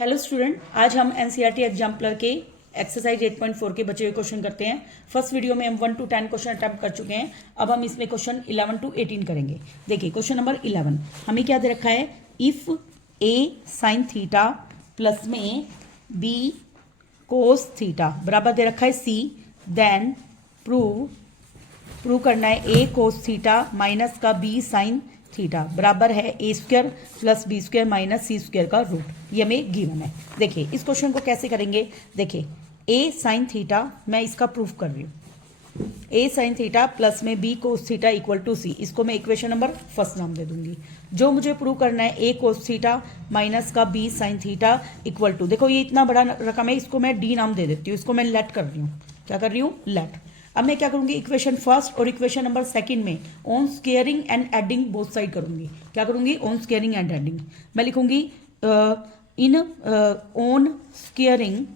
Hello student, आज हम NCERT exemplar के एक्सरसाइज 8.4 के बचे हुए क्वेश्चन करते हैं। फर्स्ट वीडियो में हम 1 to 10 क्वेश्चन अटेम्प्ट कर चुके हैं। अब हम इसमें क्वेश्चन 11 to 18 करेंगे। देखिए क्वेश्चन नंबर 11 हमें क्या दे रखा है, if a sine theta plus में बी कोस थीटा बराबर दे रखा है सी, देन प्रूव करना है ए कोस थीटा माइनस का बी साइन थीटा बराबर है a square plus b square minus c square का रूट। ये हमें गिवन है। देखिए इस क्वेश्चन को कैसे करेंगे। देखिए ए साइन थीटा, मैं इसका प्रूफ कर रही हूँ। ए साइन थीटा प्लस में b cos theta equal to c, इसको मैं इक्वेशन नंबर फर्स्ट नाम दे दूंगी। जो मुझे प्रूव करना है ए कोस थीटा माइनस का b sine theta equal to, देखो ये इतना बड़ा रकम है, इसको मैं डी नाम दे देती हूँ। इसको मैं लेट कर रही हूँ। क्या कर रही हूँ? लेट। अब मैं क्या करूंगी, इक्वेशन फर्स्ट और इक्वेशन नंबर सेकंड में on squaring and adding both side करूंगी। क्या करूंगी? On squaring and adding. मैं लिखूंगी in on squaring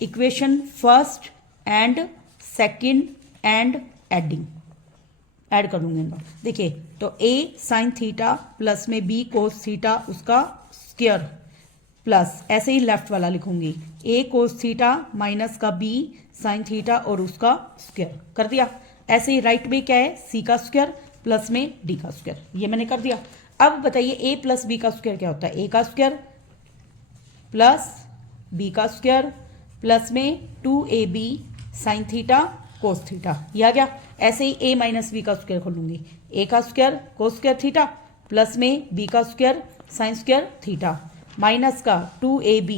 equation first and second and adding, add कर दूंगी इनको। देखिए तो ए साइन थीटा प्लस में बी कोस थीटा उसका स्क्वायर प्लस ऐसे ही लेफ्ट वाला लिखूंगी ए कोस थीटा माइनस का बी साइन थीटा और उसका स्क्वायर कर दिया। ऐसे ही राइट में क्या है, सी का स्क्वायर प्लस में डी का स्क्वायर, ये मैंने कर दिया। अब बताइए ए प्लस बी का स्क्वायर क्या होता है, ए का स्क्वायर प्लस बी का स्क्वायर प्लस में 2ab sine theta cos theta, ये आ गया। ऐसे ही ए माइनस बी का स्क्वायर खोलूंगी, ए का स्क्वायर कोस स्क्वायर थीटा प्लस में बी का square sine square theta minus का 2ab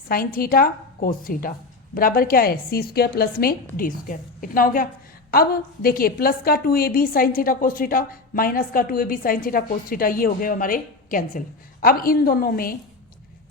sine theta cos theta बराबर क्या है, सी स्क्वायर प्लस में डी स्क्वायर। इतना हो गया। अब देखिए प्लस का 2ab sine theta cos theta minus का 2ab sine theta cos theta, ये हो गए हमारे कैंसिल। अब इन दोनों में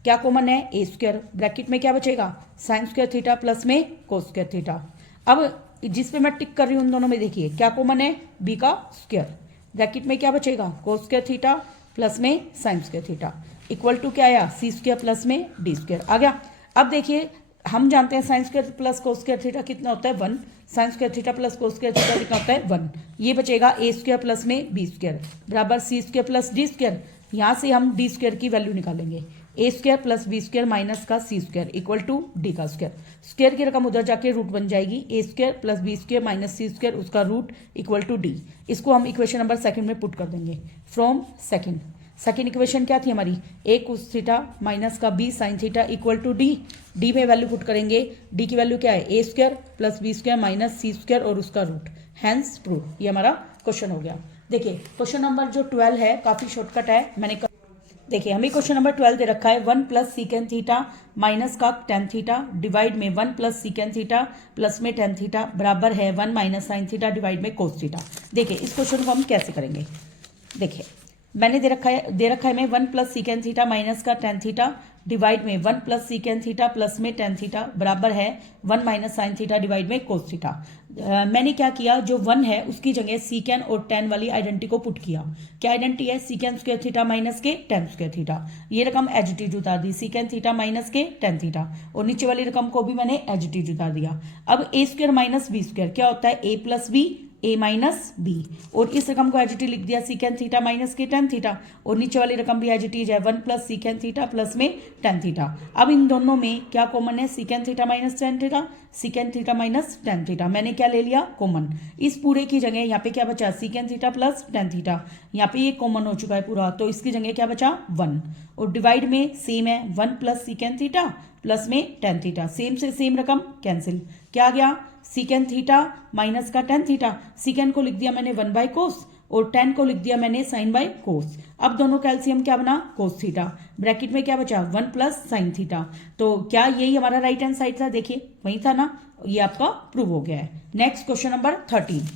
क्या कॉमन है, ए स्क्वायर, ब्रैकेट में क्या बचेगा, साइन स्क्वायर थीटा प्लस में कोस स्क्वायर थीटा। अब जिस पे मैं टिक कर रही हूँ उन दोनों में देखिए क्या कॉमन है, बी का स्क्वायर, ब्रैकेट में क्या बचेगा, कोस स्क्वायर थीटा प्लस में sine square theta equal to क्या आया, सी स्क्वायर प्लस में डी स्क्वायर आ गया। अब देखिए हम जानते हैं sine square plus cos square theta कितना होता है, 1। Sine square theta plus cos square theta कितना होता है, 1। ये बचेगा ए स्क्वायर प्लस में बी स्क्वायर बराबर c square plus d square. यहाँ से हम डी स्क्वायर की वैल्यू निकालेंगे, a square plus b square minus का c square equal to d का स्क्वायर। स्क्वायर की रकम उधर जाके रूट बन जाएगी, a square plus b square minus c square उसका रूट इक्वल टू डी। इसको हम इक्वेशन नंबर सेकंड में पुट कर देंगे। फ्रॉम सेकंड इक्वेशन क्या थी हमारी, ए कोस थीटा माइनस का b sine theta equal to d. D में वैल्यू पुट करेंगे, डी की वैल्यू क्या है, a square plus b square minus c square और उसका रूट, हैंस प्रूव। ये हमारा क्वेश्चन हो गया। देखिए क्वेश्चन नंबर जो 12 है काफी शॉर्टकट है। देखिए हमें क्वेश्चन नंबर 12 दे रखा है 1 प्लस सीकेंड थीटा माइनस का टेन थीटा डिवाइड में 1 प्लस सीकेंड थीटा प्लस में टेन थीटा बराबर है 1 माइनस साइन थीटा डिवाइड में कोस थीटा। देखिए इस क्वेश्चन को हम कैसे करेंगे। देखिए मैंने दे रखा है मैं 1 प्लस सीकेंड थीटा माइनस का टेन थीटा डिवाइड में 1 प्लस सीकेंड थीटा प्लस में टेन थीटा बराबर है 1 माइनस साइन थीटा डिवाइड में कोस थीटा। मैंने क्या किया, जो 1 है उसकी जगह सीकेंड और टेन वाली आइडेंटिटी को पुट किया। क्या आइडेंटिटी है, सीकेंड स्क्वायर थीटा माइनस के टेन स्क्वायर थीटा। ये रकम एज इट इज उतार दी, सीकेंड थीटा माइनस के टेन थीटा, और नीचे वाली रकम को भी मैंने एज इट इज उतार दिया। अब ए स्क्वायर माइनस बी स्क्वायर क्या होता है, ए प्लस बी ए माइनस बी, और इस रकम को एजिटी लिख दिया सीकेंड थीटा माइनस के टेन थीटा, और नीचे वाली रकम भी एजिटी है 1 प्लस सीकेंड थीटा प्लस में टेन थीटा। अब इन दोनों में क्या कॉमन है, secant theta minus tan theta, secant theta minus tan theta. मैंने क्या ले लिया, कॉमन। इस पूरे की जगह यहाँ पे क्या बचा, secant theta plus tan theta, यहाँ पे ये कॉमन हो चुका है पूरा, तो इसकी जगह क्या बचा 1, और डिवाइड में सेम है 1 प्लस सीकेंड थीटा प्लस में टेन थीटा, सेम से सेम रकम कैंसिल। क्या आ गया, सीकेंड थीटा माइनस का टेन थीटा, सीकेंड को लिख दिया मैंने 1 बाय कोस और टेन को लिख दिया मैंने साइन बाय कोस। अब दोनों कैल्सियम क्या बना, कोस थीटा, ब्रैकेट में क्या बचा 1 प्लस साइन थीटा। तो क्या यही हमारा राइट हैंड साइड था, देखिए वही था ना, ये आपका प्रूव हो गया है। Next question number 13।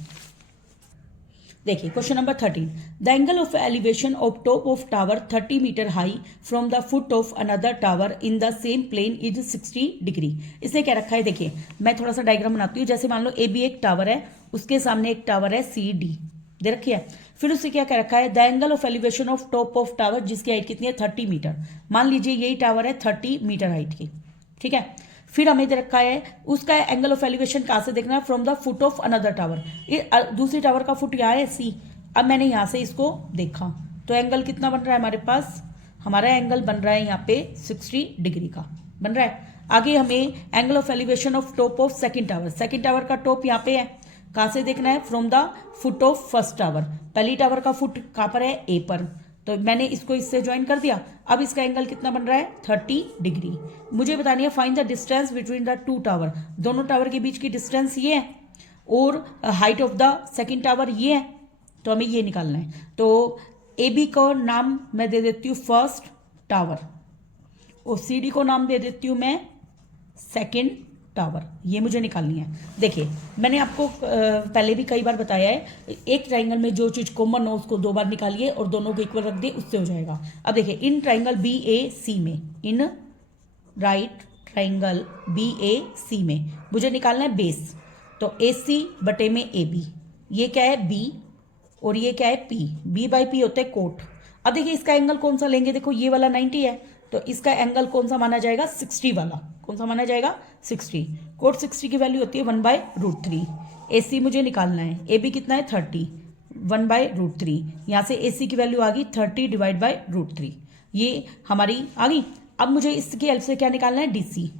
देखिए question number 13, the angle of elevation of top of tower 30 metre high from the foot of another tower in the same plane is 60 degree. इसने क्या रखा है, देखिए मैं थोड़ा सा डायग्राम बनाती हूँ। जैसे मान लो ए बी एक टावर है, उसके सामने एक टावर है सी डी दे रखी है। फिर उससे क्या रखा है, the angle of elevation of top of tower, जिसकी हाइट कितनी है 30 मीटर। मान लीजिए यही टावर है 30 मीटर हाइट की, ठीक है। फिर हमें दे रखा है उसका एंगल ऑफ एलिवेशन कहाँ से देखना है, from the foot of another tower. दूसरी टावर का फुट यहाँ है सी। अब मैंने यहाँ से इसको देखा तो एंगल कितना बन रहा है हमारे पास हमारा एंगल बन रहा है यहाँ पे 60 डिग्री का बन रहा है। आगे हमें angle of elevation of top of second tower, second tower का टॉप यहाँ पे है, कहाँ से देखना है, from the foot of first tower, पहली टावर का फुट कहाँ पर है, ए पर, तो मैंने इसको इससे ज्वाइन कर दिया। अब इसका एंगल कितना बन रहा है, 30 डिग्री। मुझे बतानी है find the distance between the two tower, दोनों टावर के बीच की डिस्टेंस ये है और height of the second tower ये है, तो हमें ये निकालना है। तो ए बी को नाम मैं दे देती हूँ फर्स्ट टावर और सी डी को नाम दे देती हूँ मैं सेकंड टावर, ये मुझे निकालनी है। देखिए मैंने आपको पहले भी कई बार बताया है, एक ट्राइंगल में जो चीज़ कॉमन हो उसको दो बार निकालिए और दोनों को इक्वल रख दिए, उससे हो जाएगा। अब देखिए इन ट्राइंगल बी ए सी में, इन राइट ट्राइंगल बी ए सी में मुझे निकालना है बेस, तो ए सी बटे में ए बी, ये क्या है बी और ये क्या है पी, बी बाई पी होता है कोट। अब देखिए इसका एंगल कौन सा लेंगे, देखो ये वाला 90 है, तो इसका एंगल कौन सा माना जाएगा, 60 वाला, कौन सा माना जाएगा 60। कोट 60 की वैल्यू होती है 1/√3। ए सी मुझे निकालना है, ए बी कितना है 30, 1/√3, यहाँ से ए सी की वैल्यू आ गई 30 डिवाइड बाई √3, ये हमारी आ गई। अब मुझे इसकी हेल्प से क्या निकालना है, डी सी,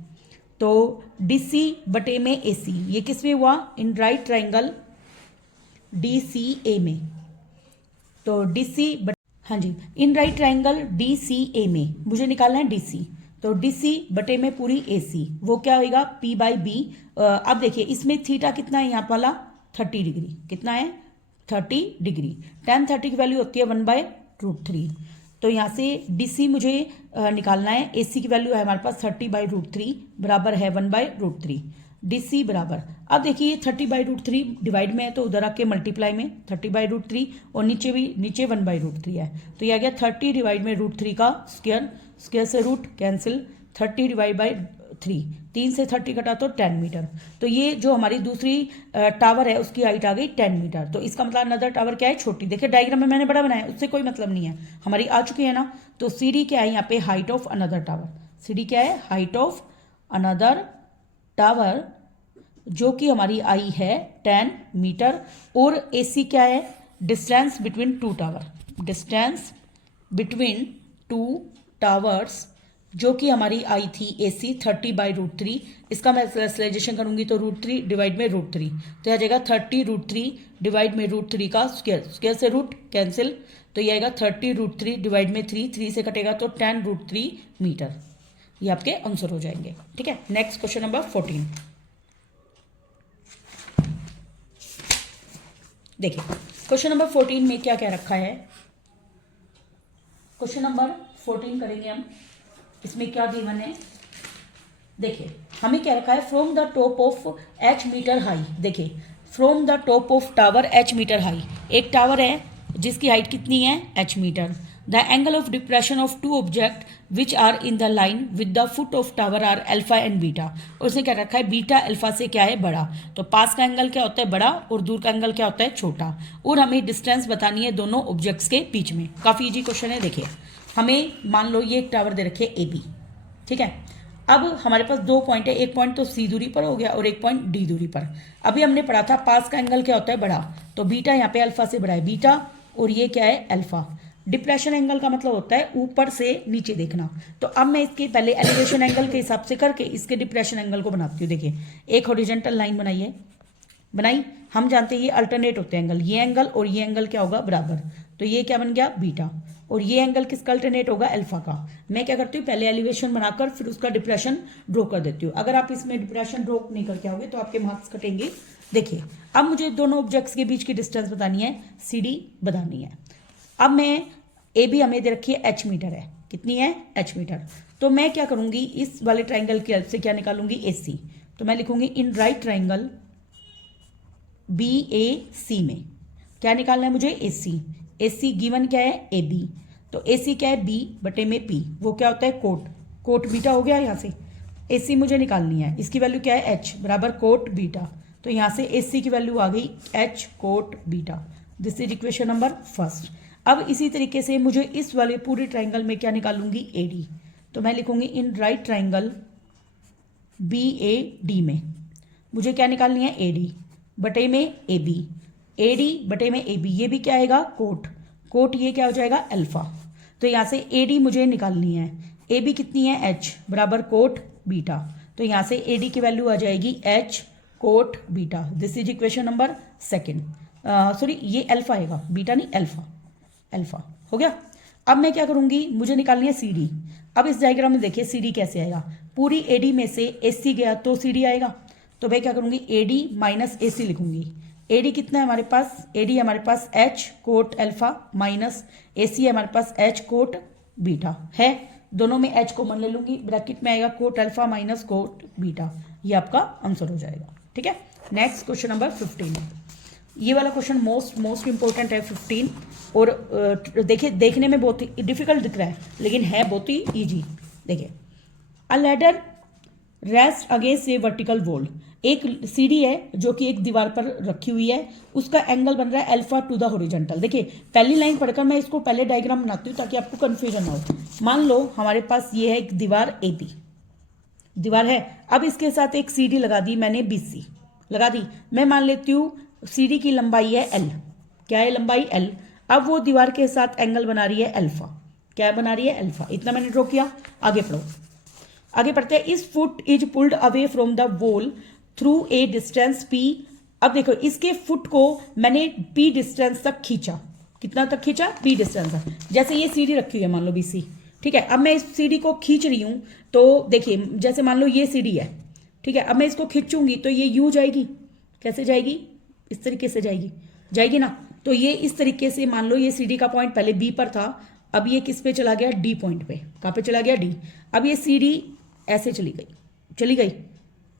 तो डी सी बटे में ए सी, ये किस में हुआ, in right triangle D C A में, तो डी सी हाँ जी, in right triangle D C A में मुझे निकालना है डी सी, तो डी सी बटे में पूरी ए सी, वो क्या होगा पी बाई बी। अब देखिए इसमें थीटा कितना है, यहाँ वाला 30 डिग्री, कितना है 30 डिग्री, tan 30 की वैल्यू होती है 1/√3, तो यहाँ से डी सी मुझे निकालना है, ए सी की वैल्यू है हमारे पास 30/√3 बराबर है 1/√3, डी सी बराबर, अब देखिए 30/√3 डिवाइड में है तो उधर आके मल्टीप्लाई में 30/√3 और नीचे भी नीचे 1/√3 है, तो ये आ गया 30 डिवाइड में √3 का स्क्वायर, स्क्वायर से रूट कैंसिल, 30 डिवाइड बाई 3, 3 से 30 कटा तो 10 मीटर, तो ये जो हमारी दूसरी टावर है उसकी हाइट आ गई 10 मीटर, तो इसका मतलब अनदर टावर क्या है, छोटी। देखिए डायग्राम में मैंने बड़ा बनाया, उससे कोई मतलब नहीं है, हमारी आ चुकी है ना। तो सी डी क्या है यहाँ पे, height of another tower, C D क्या है, हाइट ऑफ अनदर टावर, जो कि हमारी आई है 10 मीटर, और ए सी क्या है, distance between two tower, distance between two towers, जो कि हमारी आई थी ए सी 30/√3, इसका मैं फ्लैशलाइजेशन करूंगी तो √3 डिवाइड में √3, तो आ जाएगा 30√3 डिवाइड में √3 का स्क्वायर, स्क्वायर से रूट कैंसिल, तो ये आएगा 30√3 डिवाइड में 3 से कटेगा तो 10√3 मीटर, ये आपके आंसर हो जाएंगे। ठीक है, नेक्स्ट क्वेश्चन नंबर 14। देखिए क्वेश्चन नंबर 14 में क्या क्या रखा है, क्वेश्चन नंबर 14 करेंगे हम, इसमें क्या गिवन है, देखिए हमें क्या रखा है, from the top of h metre high, देखिए from the top of tower h metre high, एक टावर है जिसकी हाइट कितनी है h metre, the angle of depression of two object which are in the line with the foot of tower are alpha and beta, और उसने क्या रखा है, बीटा अल्फा से क्या है बड़ा, तो पास का एंगल क्या होता है बड़ा और दूर का एंगल क्या होता है छोटा, और हमें डिस्टेंस बतानी है दोनों ऑब्जेक्ट्स के बीच में। काफ़ी इजी क्वेश्चन है। देखिए हमें मान लो ये एक टावर दे रखी है ए बी, ठीक है, अब हमारे पास दो पॉइंट है, एक पॉइंट तो सी दूरी पर हो गया और एक पॉइंट डी दूरी पर। अभी हमने पढ़ा था पास का एंगल क्या होता है बड़ा, तो बीटा यहाँ पे अल्फा से बड़ा है बीटा, और ये क्या है अल्फा। डिप्रेशन एंगल का मतलब होता है ऊपर से नीचे देखना, तो अब मैं इसके पहले एलिवेशन एंगल के हिसाब से करके इसके डिप्रेशन एंगल को बनाती हूँ। देखिए एक हॉरिजॉन्टल लाइन बनाइए, बनाई, हम जानते हैं ये अल्टरनेट होते हैं एंगल, ये एंगल और ये एंगल क्या होगा बराबर, तो ये क्या बन गया बीटा, और ये एंगल किसका अल्टरनेट होगा अल्फा का। मैं क्या करती हूँ पहले एलिवेशन बनाकर फिर उसका डिप्रेशन ड्रॉ कर देती हूँ, अगर आप इसमें डिप्रेशन ड्रॉ नहीं करके आओगे तो आपके मार्क्स कटेंगे। देखिए अब मुझे दोनों ऑब्जेक्ट्स के बीच की डिस्टेंस बतानी है, सी डी बतानी है। अब मैं ए बी हमें दे रखी है एच मीटर है, कितनी है एच मीटर, तो मैं क्या करूँगी इस वाले ट्राइंगल की हेल्प से क्या निकालूंगी ए सी, तो मैं लिखूंगी इन राइट ट्राइंगल बी ए सी में क्या निकालना है मुझे ए सी गिवन क्या है ए बी, तो ए सी क्या है बी बटे में पी, वो क्या होता है कोट, कोट बीटा हो गया। यहाँ से ए सी मुझे निकालनी है, इसकी वैल्यू क्या है एच बराबर कोट बीटा, तो यहाँ से ए सी की वैल्यू आ गई h cot beta, this is equation number first. अब इसी तरीके से मुझे इस वाले पूरे ट्राइंगल में क्या निकालूंगी ए डी, तो मैं लिखूंगी in right triangle B A D में मुझे क्या निकालनी है ए डी बटे में ए बी बटे में ए बी, ये भी क्या आएगा कोट, कोट ये क्या हो जाएगा अल्फा, तो यहाँ से ए डी मुझे निकालनी है। ए बी कितनी है, एच बराबर कोट बीटा। तो यहाँ से ए डी की वैल्यू आ जाएगी h cot beta. This is equation number second. Sorry ये अल्फा आएगा, बीटा नहीं अल्फा, अल्फा हो गया। अब मैं क्या करूंगी, मुझे निकालनी है सी डी। अब इस डायग्राम में देखिए सी डी कैसे आएगा, पूरी ए डी में से एस सी गया तो सी डी आएगा। तो मैं क्या करूंगी, ए डी माइनस ए सी लिखूंगी। ए डी कितना है हमारे पास, ए डी हमारे पास H coat alpha minus A सी हमारे पास एच कोट बीटा है। दोनों में एच को मन ले लूंगी, ब्रैकेट में आएगा coat alpha minus cot beta. ये आपका आंसर हो जाएगा। ठीक है, नेक्स्ट क्वेश्चन नंबर 15। ये वाला क्वेश्चन मोस्ट इंपॉर्टेंट है 15। और देखिए देखने में बहुत ही डिफिकल्ट दिख रहा है लेकिन है बहुत ही ईजी। देखिए, अ लैडर रेस्ट अगेंस्ट ए वर्टिकल वॉल। एक सीढ़ी है जो कि एक दीवार पर रखी हुई है, उसका एंगल बन रहा है अल्फा टू द हॉरिजॉन्टल। देखिए पहली लाइन पढ़कर मैं इसको पहले डायग्राम बनाती हूँ ताकि आपको कंफ्यूजन ना हो। मान लो हमारे पास ये है एक दीवार ए बी, दीवार है। अब इसके साथ एक सीढ़ी लगा दी मैंने बी सी लगा दी। मैं मान लेती हूँ सीढ़ी की लंबाई है एल। क्या है लंबाई एल। अब वो दीवार के साथ एंगल बना रही है अल्फा। क्या बना रही है अल्फा। इतना मैंने ड्रॉ किया। आगे पढ़ो, आगे पढ़ते हैं। इस foot is pulled away from the wall through A distance P. अब देखो इसके फुट को मैंने पी डिस्टेंस तक खींचा। कितना तक खींचा, पी डिस्टेंस तक। जैसे ये सीढ़ी रखी हुई है मान लो बी सी, ठीक है। अब मैं इस सीढ़ी को खींच रही हूं तो देखिए जैसे मान लो ये सीढ़ी है, ठीक है। अब मैं इसको खींचूंगी तो ये यूं जाएगी। कैसे जाएगी, इस तरीके से जाएगी, जाएगी ना। तो ये इस तरीके से मान लो ये सीढ़ी का पॉइंट पहले बी पर था, अब ये किस पे चला गया, डी पॉइंट पे। कहाँ पे चला गया, डी। अब ये सीढ़ी ऐसे चली गई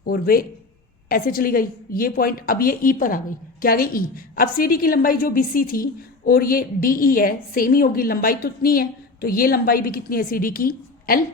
और वे ऐसे चली गई। ये पॉइंट अब ये ई पर आ गई। क्या आ गई, ई। अब सीढ़ी की लंबाई जो बी सी थी और ये डी ई है, सेम ही होगी, लंबाई तो इतनी है। तो ये लंबाई भी कितनी है सीढ़ी की, एल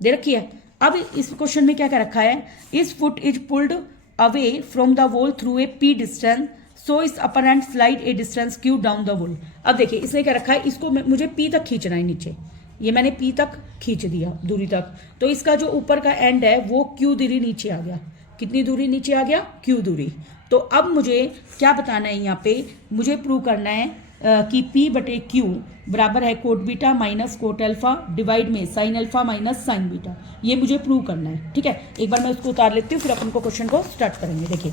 दे रखी है। अब इस क्वेश्चन में क्या क्या रखा है, its foot is pulled away from the wall through a p distance, so its upper end slide a distance q down the wall. अब देखिए इसने क्या रखा है, इसको मुझे पी तक खींचना है नीचे। ये मैंने पी तक खींच दिया दूरी तक, तो इसका जो ऊपर का एंड है वो क्यू दूरी नीचे आ गया। कितनी दूरी नीचे आ गया, क्यू दूरी। तो अब मुझे क्या बताना है, यहाँ पे मुझे प्रूव करना है कि P बटे क्यू बराबर है cot beta minus cot alpha divide में sine alpha minus sine beta. ये मुझे प्रूव करना है। ठीक है, एक बार मैं उसको उतार लेती हूँ फिर अपन को क्वेश्चन को स्टार्ट करेंगे। देखिए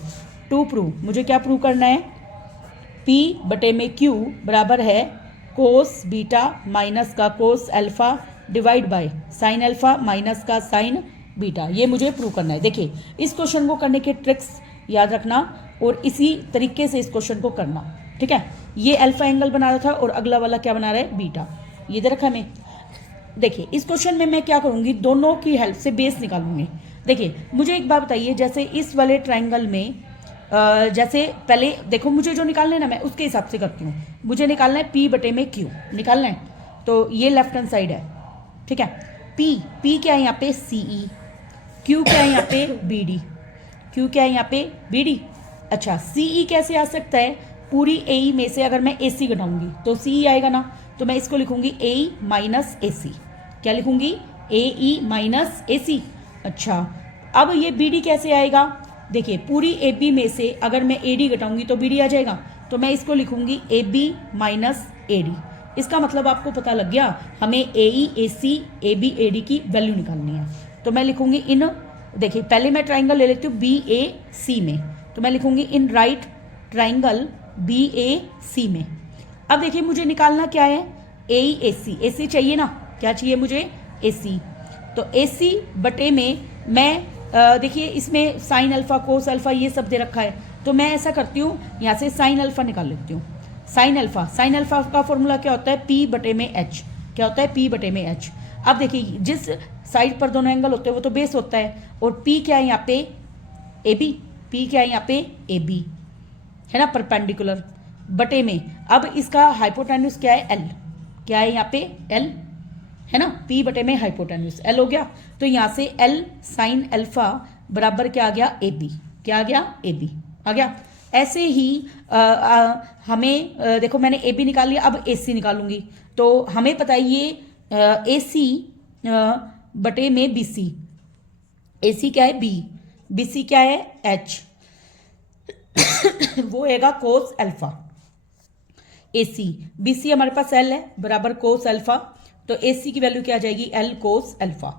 टू प्रूव, मुझे क्या प्रूव करना है, P बटे में क्यू बराबर है कोस बीटा माइनस का cos alpha divide by sine alpha minus का साइन बीटा। ये मुझे प्रूव करना है। देखिए इस क्वेश्चन को करने के ट्रिक्स याद रखना और इसी तरीके से इस क्वेश्चन को करना। ठीक है, ये अल्फा एंगल बना रहा था और अगला वाला क्या बना रहा है, बीटा। ये दे रखा है मैं। देखिए इस क्वेश्चन में मैं क्या करूंगी, दोनों की हेल्प से बेस निकालूंगी। देखिए मुझे एक बात बताइए, जैसे इस वाले ट्राइंगल में जैसे पहले देखो मुझे जो निकालना है ना मैं उसके हिसाब से करती हूँ। मुझे निकालना है P बटे में Q निकालना है, तो ये लेफ्ट हैंड साइड है। ठीक है, P क्या है यहाँ पे, CE। Q क्या है यहाँ पे, BD। Q क्या है यहाँ पे, BD। अच्छा CE कैसे आ सकता है, पूरी AE में से अगर मैं AC घटाऊंगी तो CE आएगा ना। तो मैं इसको लिखूंगी AE माइनस AC। क्या लिखूंगी, AE माइनस AC। अच्छा अब ये BD कैसे आएगा, देखिए पूरी AB में से अगर मैं AD घटाऊंगी तो BD आ जाएगा। तो मैं इसको लिखूंगी AB माइनस AD। इसका मतलब आपको पता लग गया, हमें AE AC AB AD की वैल्यू निकालनी है। तो मैं लिखूंगी इन, देखिए पहले मैं ट्राइंगल ले लेती हूँ BAC में, तो मैं लिखूंगी इन राइट ट्राइंगल BAC में। अब देखिए मुझे निकालना क्या है, AE AC। AC चाहिए ना, क्या चाहिए मुझे, AC। तो AC बटे में मैं देखिए इसमें साइन अल्फा कोस अल्फा ये सब दे रखा है, तो मैं ऐसा करती हूँ यहाँ से साइन अल्फा निकाल लेती हूँ। साइन अल्फा का फॉर्मूला क्या होता है, P बटे में H। क्या होता है, P बटे में H। अब देखिए जिस साइड पर दोनों एंगल होते हैं वो तो बेस होता है, और P क्या है यहाँ पे, AB। P क्या है यहाँ पे, AB है ना, परपेंडिकुलर बटे में। अब इसका हाइपोटेन्यूज क्या है, L। क्या है यहाँ पे, L है ना, P बटे में हाइपोटेन्यूज L हो गया। तो यहाँ से L साइन अल्फा बराबर क्या आ गया, AB। क्या आ गया, AB आ गया। ऐसे ही हमें देखो मैंने AB निकाल लिया, अब AC निकालूंगी। तो हमें पता है ये AC बटे में BC। AC क्या है, B। BC क्या है, H। वो हैगा कोस अल्फा। AC BC हमारे पास L है बराबर कोस अल्फा तो ए सी की वैल्यू क्या आ जाएगी, एल कोस अल्फा।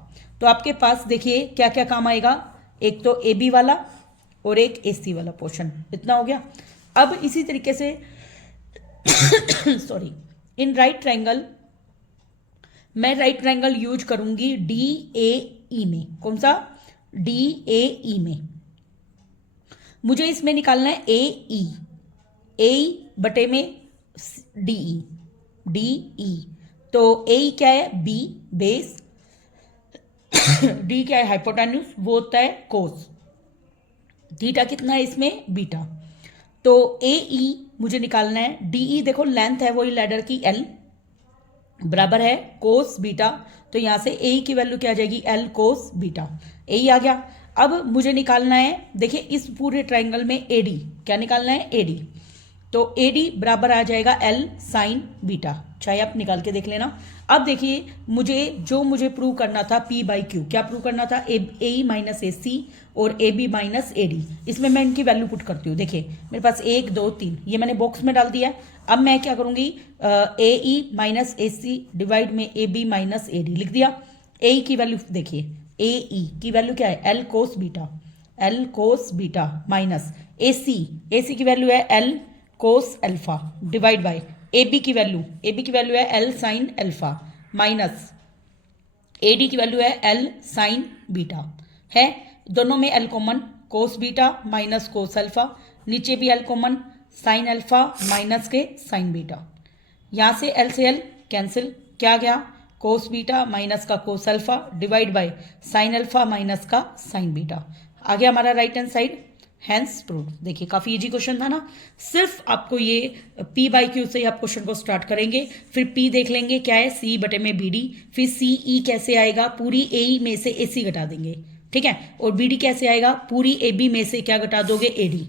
तो आपके पास देखिए क्या क्या काम आएगा, एक तो ए बी वाला और एक ए सी वाला पोर्शन, इतना हो गया। अब इसी तरीके से सॉरी, इन राइट ट्रायंगल मैं राइट ट्रायंगल यूज करूंगी डी ए ई में। कौन सा, डी ए ई में। मुझे इसमें निकालना है ए बटे में डी ई। तो ए क्या है, बी बेस, डी क्या है हाइपोटेन्यूज, वो होता है कोस, थीटा कितना है इसमें, बीटा। तो ए ई मुझे निकालना है, डी ई देखो लेंथ है वही लैडर की एल, बराबर है कोस बीटा। तो यहां से ए की वैल्यू क्या आ जाएगी, एल कोस बीटा, ए आ गया। अब मुझे निकालना है, देखिए इस पूरे ट्राइंगल में एडी, क्या निकालना है, एडी। तो एडी बराबर आ जाएगा एल साइन बीटा, चाहे आप निकाल के देख लेना। अब देखिए मुझे प्रूव करना था पी बाई क्यू, क्या प्रूव करना था, ए माइनस ए सी और A B minus A D. इसमें मैं इनकी वैल्यू पुट करती हूँ। देखिए मेरे पास 1 2 3 ये मैंने बॉक्स में डाल दिया है। अब मैं क्या करूंगी, ए E minus A C divide में A B minus A D लिख दिया। ए की वैल्यू देखिए, ए ई की वैल्यू क्या है, L cos beta minus A C की वैल्यू है L cos alpha divide by A B की वैल्यू है L sine alpha minus A D की वैल्यू है एल साइन बीटा। है दोनों में L common, cos beta minus cos alpha, नीचे भी L common, sine alpha minus के साइन बीटा। यहां से एल कैंसिल, क्या गया, कोस बीटा माइनस का cos alpha divide by sine alpha minus का साइन बीटा। आ गया हमारा right hand side, hence prove. देखिए काफी इजी क्वेश्चन था ना। सिर्फ आपको ये P बाई क्यू से ही आप क्वेश्चन को स्टार्ट करेंगे, फिर P देख लेंगे क्या है, C बटे में BD, फिर CE कैसे आएगा, पूरी AE में से AC घटा देंगे, ठीक है, और BD कैसे आएगा, पूरी AB में से क्या घटा दोगे, AD,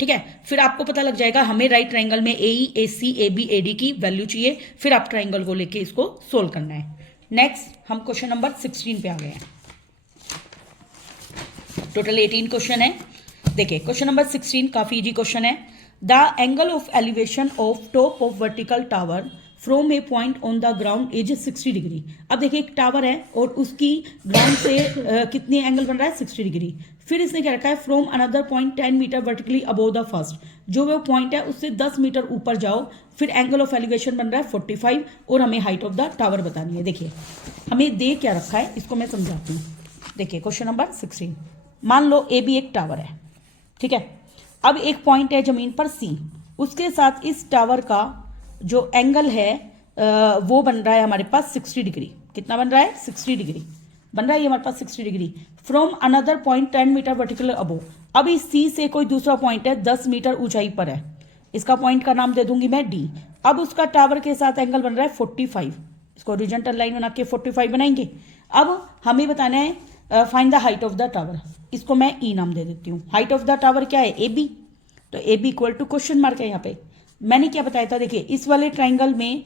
ठीक है। फिर आपको पता लग जाएगा हमें राइट ट्राइंगल में AE AC AB AD की वैल्यू चाहिए, फिर आप ट्राइंगल को लेके इसको सोल्व करना है। नेक्स्ट हम क्वेश्चन नंबर 16 पे आ गए हैं। टोटल 18 क्वेश्चन है। देखिए क्वेश्चन नंबर 16 काफी इजी क्वेश्चन है। The angle of elevation of top of vertical tower from A point on the ground is 60 degree. अब देखिए एक टावर है और उसकी ग्राउंड से कितनी एंगल बन रहा है, 60 डिग्री। फिर इसने क्या रखा है, from another point 10 metre vertically above the first, जो वो पॉइंट है उससे 10 मीटर ऊपर जाओ, फिर एंगल ऑफ एलिवेशन बन रहा है 45 और हमें हाइट ऑफ द टावर बतानी है। देखिए हमें दे क्या रखा है, इसको मैं समझाती हूँ। देखिए क्वेश्चन नंबर 16, मान लो ए बी एक टावर है, ठीक है। अब एक पॉइंट है जमीन पर सी, उसके साथ इस टावर का जो एंगल है वो बन रहा है हमारे पास 60 डिग्री। कितना बन रहा है, 60 डिग्री बन रहा है ये हमारे पास 60 degree. From another point 10 metre vertical above, अब इस सी से कोई दूसरा पॉइंट है 10 मीटर ऊंचाई पर है, इसका पॉइंट का नाम दे दूंगी मैं डी। अब उसका टावर के साथ एंगल बन रहा है 45, इसको हॉरिजॉन्टल लाइन बना के 45 बनाएंगे। अब हमें बताना है find the height of the tower, इसको मैं ई नाम दे देती हूँ। हाइट ऑफ द टावर क्या है, ए बी, तो A B equal to question mark है यहाँ पे। मैंने क्या बताया था, देखिए इस वाले ट्राइंगल में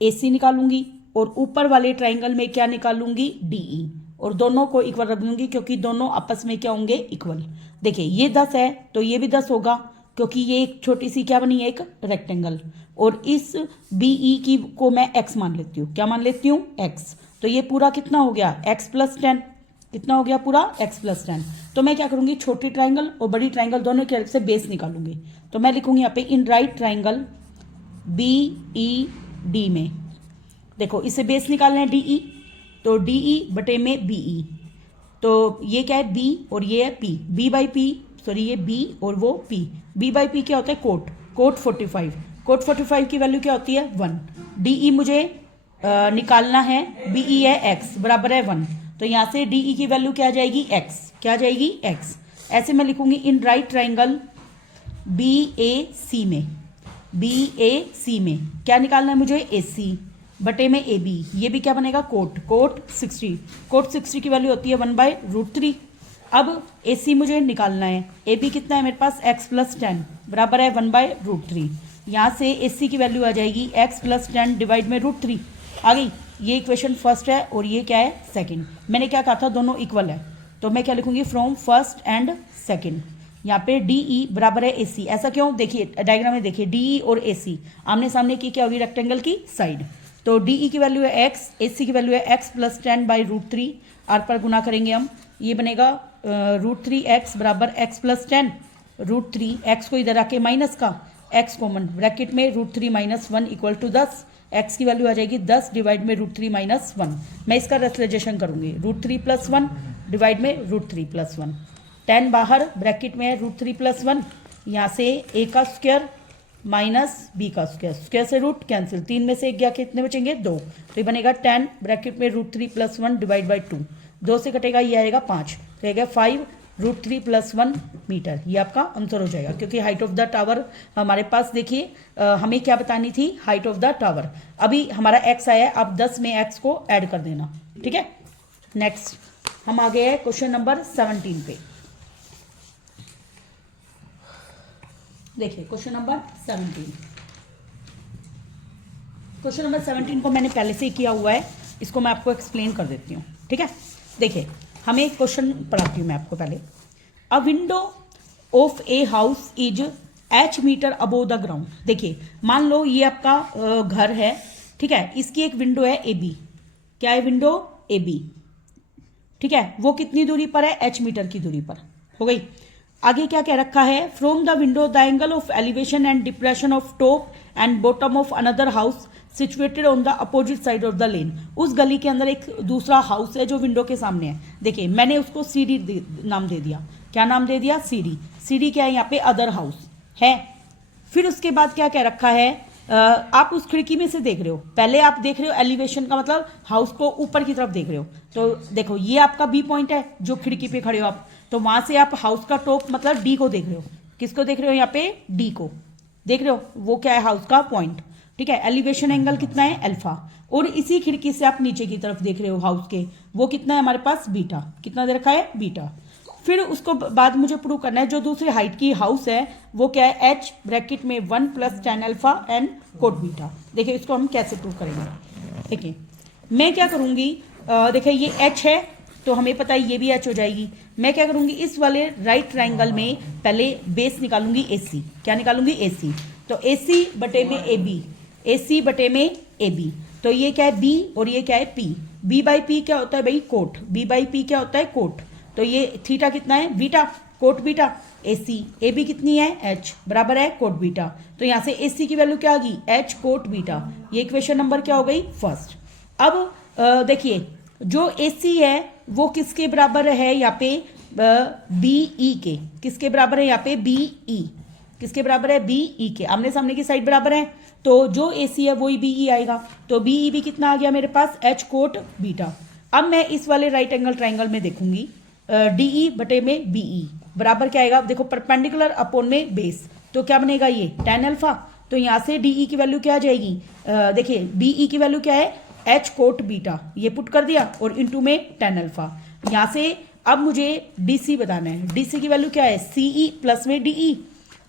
ए सी निकालूंगी और ऊपर वाले ट्राइंगल में क्या निकालूंगी, डी ई, और दोनों को इक्वल रख दूंगी क्योंकि दोनों आपस में क्या होंगे, इक्वल। देखिए ये 10 है तो ये भी 10 होगा क्योंकि ये एक छोटी सी क्या बनी है, एक रेक्टेंगल, और इस बी ई की को मैं एक्स मान लेती हूँ। क्या मान लेती हूँ, एक्स। तो ये पूरा कितना हो गया, एक्स प्लस 10, कितना हो गया पूरा, एक्स प्लस 10। तो मैं क्या करूंगी, छोटी ट्राइंगल और बड़ी ट्राइंगल दोनों के से बेस निकालूंगी। तो मैं लिखूंगी यहाँ पे in right triangle B E D में, देखो इसे बेस निकालना है डी ई, तो डी ई बटे में बी ई, तो ये क्या है बी और ये है P, B by P, sorry ये बी और वो पी, बी बाई पी क्या होता है, कोट 45, कोट 45 की वैल्यू क्या होती है 1। डी ई मुझे निकालना है, बी ई है एक्स बराबर है 1, तो यहाँ से डी ई की वैल्यू क्या आ जाएगी, एक्स, क्या आ जाएगी, एक्स। ऐसे मैं लिखूंगी इन राइट ट्राइंगल बी ए सी में, बी ए सी में क्या निकालना है मुझे, ए सी बटे में ए बी, ये भी क्या बनेगा, कोट 60, कोट 60 की वैल्यू होती है 1/√3। अब ए सी मुझे निकालना है, ए बी कितना है मेरे पास, x प्लस 10 बराबर है 1/√3। यहाँ से ए सी की वैल्यू आ जाएगी x प्लस 10 डिवाइड में √3 आ गई। ये इक्वेशन फर्स्ट है और ये क्या है, सेकंड। मैंने क्या कहा था, दोनों इक्वल है, तो मैं क्या लिखूंगी, फ्रॉम फर्स्ट एंड सेकंड। यहाँ पे डी ई बराबर है ए सी, ऐसा क्यों, देखिए डायग्राम में देखिए डी ई और ए सी आमने सामने की क्या होगी, रेक्टेंगल की साइड। तो DE की वैल्यू है x, AC की वैल्यू है x प्लस 10/√3, r पर गुना करेंगे हम, ये बनेगा √3x बराबर x प्लस 10 √3, x को इधर आके माइनस का, x कॉमन, ब्रैकेट में √3 - 1 इक्वल टू 10, x की वैल्यू आ जाएगी 10 डिवाइड में √3 - 1। मैं इसका रेसलेजेशन करूंगी, √3 + 1 डिवाइड में √3 + 1, 10 बाहर, ब्रैकेट में है √3 + 1, यहाँ से a का स्क्वायर माइनस b का स्क्वायर, स्क्वायर से रूट कैंसिल, 3 में से 1 गया, कितने बचेंगे 2, तो ये बनेगा 10 ब्रैकेट में √3 + 1 डिवाइड बाई 2, 2 से कटेगा ये आएगा 5, तो आएगा 5 √3 + 1 मीटर। ये आपका आंसर हो जाएगा, क्योंकि हाइट ऑफ द टावर हमारे पास, देखिए हमें क्या बतानी थी, हाइट ऑफ द टावर। अभी हमारा x आया है, आप 10 में x को ऐड कर देना, ठीक है। नेक्स्ट हम आ गए हैं क्वेश्चन नंबर 17 पे। देखिए क्वेश्चन नंबर 17, क्वेश्चन नंबर 17 को मैंने पहले से ही किया हुआ है, इसको मैं आपको एक्सप्लेन कर देती हूँ, ठीक है। देखिए हमें क्वेश्चन पढ़ाती हूँ मैं आपको पहले। A window of a house is h metre above the ground. देखिए मान लो ये आपका घर है, ठीक है, इसकी एक विंडो है AB, क्या है विंडो AB, ठीक है, वो कितनी दूरी पर है, h मीटर की दूरी पर, हो गई। आगे क्या कह रखा है, from the window the angle of elevation and depression of top and bottom of another house situated on the opposite side of the lane. उस गली के अंदर एक दूसरा हाउस है जो विंडो के सामने है। देखिए मैंने उसको CD नाम दे दिया, क्या नाम दे दिया, CD। CD क्या है यहाँ पे, अदर हाउस है। फिर उसके बाद क्या कह रखा है, आप उस खिड़की में से देख रहे हो, पहले आप देख रहे हो एलिवेशन का मतलब हाउस को ऊपर की तरफ देख रहे हो, तो देखो ये आपका B पॉइंट है जो खिड़की पे खड़े हो आप, तो वहां से आप हाउस का टॉप मतलब D को देख रहे हो, किसको देख रहे हो, यहाँ पे D को देख रहे हो, वो क्या है हाउस का पॉइंट, ठीक है। एलिवेशन एंगल कितना है, अल्फा, और इसी खिड़की से आप नीचे की तरफ देख रहे हो हाउस के, वो कितना है हमारे पास, बीटा, कितना दे रखा है, बीटा। फिर उसको बाद मुझे प्रूव करना है जो दूसरी हाइट की हाउस है वो क्या है, h ब्रैकेट में 1 + tan alpha and cot beta. देखिए इसको हम कैसे प्रूव करेंगे, देखिए मैं क्या करूंगी, देखिए ये h है तो हमें पता है ये भी h हो जाएगी। मैं क्या करूंगी, इस वाले राइट ट्राइंगल में पहले बेस निकालूंगी AC, क्या निकालूंगी, AC, तो AC बटे में AB, AC बटे में AB, तो ये क्या है B और ये क्या है P, B/P क्या होता है भाई, कोट, B/P क्या होता है, कोट, तो ये थीटा कितना है, beta, cot beta, AC, AB कितनी है, H बराबर है कोट बीटा, तो यहाँ से AC की वैल्यू क्या आ गई, H कोट बीटा। ये इक्वेशन नंबर क्या हो गई, फर्स्ट। अब देखिए जो AC है वो किसके बराबर है, यहाँ पे BE के, किसके बराबर है, यहाँ पे BE, किसके बराबर है, BE के, आमने सामने की साइड बराबर है, तो जो AC है वही BE आएगा, तो BE भी कितना आ गया मेरे पास, H कोट बीटा। अब मैं इस वाले राइट एंगल ट्राइंगल में देखूंगी, DE बटे में BE बराबर क्या आएगा, देखो परपेंडिकुलर अपॉन में बेस, तो क्या बनेगा ये tan अल्फा, तो यहाँ से DE की वैल्यू क्या आ जाएगी, देखिए BE की वैल्यू क्या है, H कोट बीटा, ये पुट कर दिया और इनटू में tan अल्फा। यहाँ से अब मुझे DC बताना है, DC की वैल्यू क्या है, CE प्लस में DE,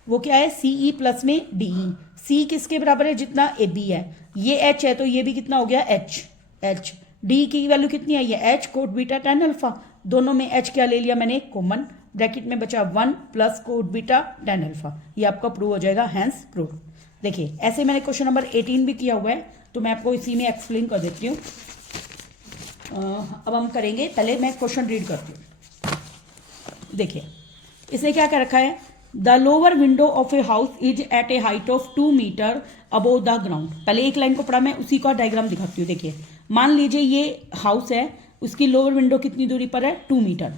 वो क्या है, CE प्लस में DE, C किसके बराबर है, जितना AB है, ये H है तो ये भी कितना हो गया, H, D की वैल्यू कितनी है, ये H cot beta tan alpha, दोनों में H क्या ले लिया मैंने, कॉमन, ब्रैकेट में बचा 1 + कोट बीटा tan अल्फा, ये आपका प्रूव हो जाएगा, हैंस प्रूव। देखिए ऐसे मैंने क्वेश्चन नंबर 18 भी किया हुआ है, तो मैं आपको इसी में एक्सप्लेन कर देती हूँ। अब हम करेंगे, पहले मैं क्वेश्चन रीड करती हूँ। देखिए इसने क्या कर रखा है, the lower window of a house is at a height of 2 metre above the ground. पहले एक लाइन को पढ़ा, मैं उसी का डायग्राम दिखाती हूँ। देखिए मान लीजिए ये हाउस है, उसकी लोअर विंडो कितनी दूरी पर है, 2 मीटर।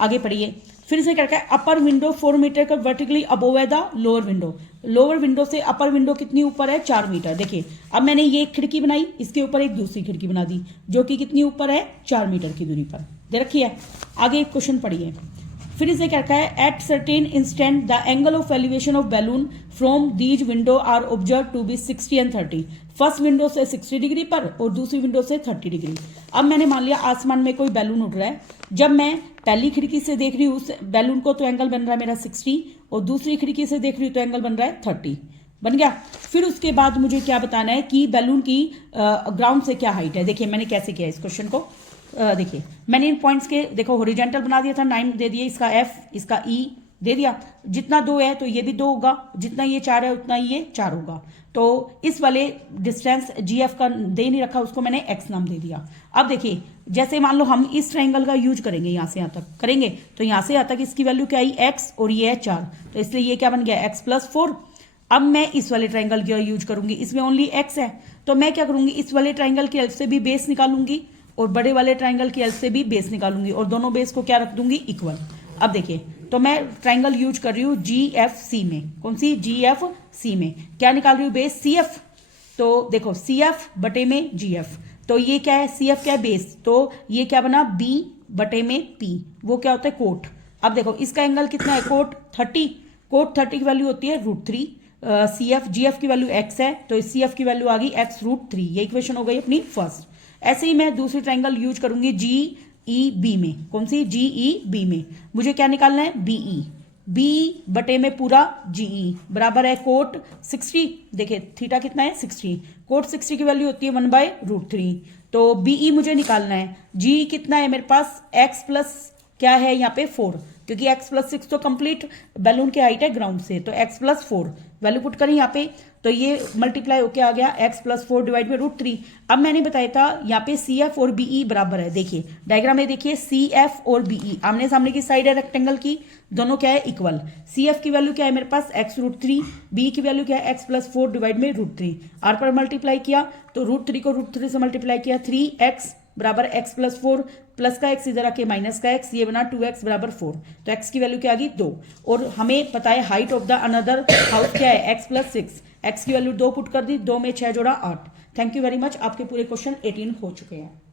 आगे पढ़िए, फिर से क्या है, अपर विंडो 4 मीटर का वर्टिकली अबोव है the lower window, lower window से अपर विंडो कितनी ऊपर है, 4 मीटर। देखिए अब मैंने ये एक खिड़की बनाई, इसके ऊपर एक दूसरी खिड़की बना दी जो कि कितनी ऊपर है, 4 मीटर की दूरी पर, दे रखी है। आगे एक क्वेश्चन पढ़िए, फिर इसे क्या रखा है, at certain instant the angle of elevation of balloon from these window are observed to be 60 and 30। First window से 60 डिग्री पर और दूसरी विंडो से 30 डिग्री। अब मैंने मान लिया आसमान में कोई बैलून उड़ रहा है, जब मैं पहली खिड़की से देख रही हूँ उस बैलून को तो एंगल बन रहा है मेरा 60, और दूसरी खिड़की से देख रही हूँ तो एंगल बन रहा है 30, बन गया। फिर उसके बाद मुझे क्या बताना है कि बैलून की ग्राउंड से क्या हाइट है। देखिए मैंने कैसे किया इस क्वेश्चन को, देखिए मैंने इन पॉइंट्स के देखो हॉरिजॉन्टल बना दिया था, 9 दे दिए, इसका F, इसका E, दे दिया। जितना 2 है तो ये भी 2 होगा, जितना ये 4 है उतना ये 4 होगा। तो इस वाले डिस्टेंस GF का दे नहीं रखा, उसको मैंने x नाम दे दिया। अब देखिए जैसे मान लो हम इस ट्राइंगल का यूज करेंगे, यहाँ से यहाँ तक करेंगे, तो यहाँ से यहाँ तक इसकी वैल्यू क्या आई x और ये है 4, तो इसलिए ये क्या बन गया x+4। अब मैं इस वाले ट्राइंगल का यूज करूंगी, इसमें ओनली x है, तो मैं क्या करूंगी इस वाले ट्राइंगल की हेल्प से भी बेस निकालूंगी और बड़े वाले ट्राइंगल की हेल्प से भी बेस निकालूंगी और दोनों बेस को क्या रख दूंगी इक्वल। अब देखिए तो मैं ट्राइंगल यूज कर रही हूँ GFC में, कौन सी GFC में, क्या निकाल रही हूँ बेस CF। तो देखो CF बटे में GF, तो ये क्या है CF क्या है बेस, तो ये क्या बना B बटे में P, वो क्या होता है कोट। अब देखो इसका एंगल कितना है कोट 30, कोट 30 की वैल्यू होती है √3। CF GF की वैल्यू x है, तो CF की वैल्यू आ गई x√3, ये इक्वेशन हो गई अपनी फर्स्ट। ऐसे ही मैं दूसरी ट्राइंगल यूज करूंगी GEB में, कौन सी GEB में, मुझे क्या निकालना है BE, B बटे में पूरा GE बराबर है कोट 60। देखिए थीटा कितना है 60, कोट 60 की वैल्यू होती है 1/√3, तो BE मुझे निकालना है। GE कितना है मेरे पास x प्लस क्या है यहाँ पे 4, क्योंकि x+6 तो कंप्लीट बैलून की हाइट है ग्राउंड से, तो x+4 वैल्यू पुट करें यहाँ पे, तो ये मल्टीप्लाई होके आ गया x+4 डिवाइड में √3। अब मैंने बताया था यहाँ पे CF और BE बराबर है, देखिए डायग्राम में देखिए CF और BE आमने सामने की साइड है रेक्टेंगल की, दोनों क्या है इक्वल। CF की वैल्यू क्या है मेरे पास x√3, BE की वैल्यू क्या है x+4 डिवाइड में √3, आर पर मल्टीप्लाई किया तो √3 को √3 से मल्टीप्लाई किया, 3x बराबर x+4, प्लस का x इधर आके माइनस का x, ये बना 2x बराबर 4, तो x की वैल्यू क्या आ गई 2। और हमें पता है height of the another house क्या है x+6, x की वैल्यू 2 पुट कर दी, 2 में 6 जोड़ा 8। थैंक यू वेरी मच, आपके पूरे क्वेश्चन 18 हो चुके हैं।